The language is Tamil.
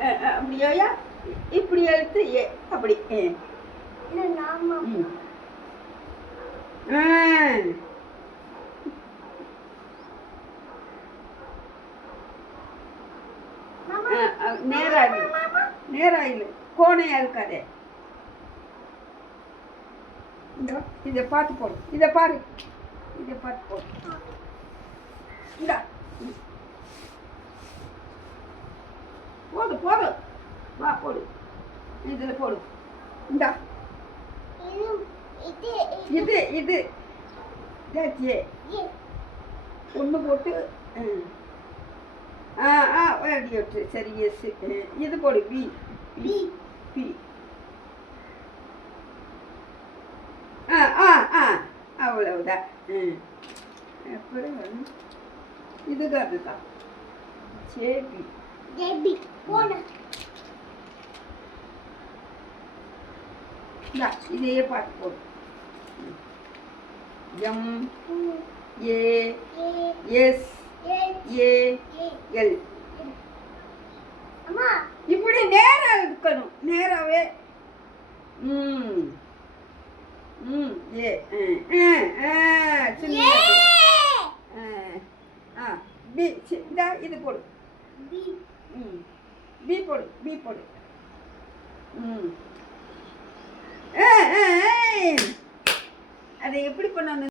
அப்படியோயா இப்படி எழுத்து ஏ அப்படி நேரா இல்லை கோணையா இருக்காதே. இதை பார்த்து போடு, இதை பாரு, இதை பார்த்து போடு. இந்தா போடு போடு, வா போடு, இதில் போடு. இந்தா இது இது ஏ ஒன்று போட்டு வேண்டி விட்டு சரி. எஸ் இது போடு பி பி பி அவ்வளவுதான். அப்புறம் இதுதான் அதுதான் சேபி ஜேபி போன இதையே பார்த்து போடு. M A S A L. இப்படி நேரா இருக்கணும், நேராவே. ஏ சின்ன பி இந்த இது போடு, பி போடு, பி போடு. அதை எப்படி பண்ணணும்?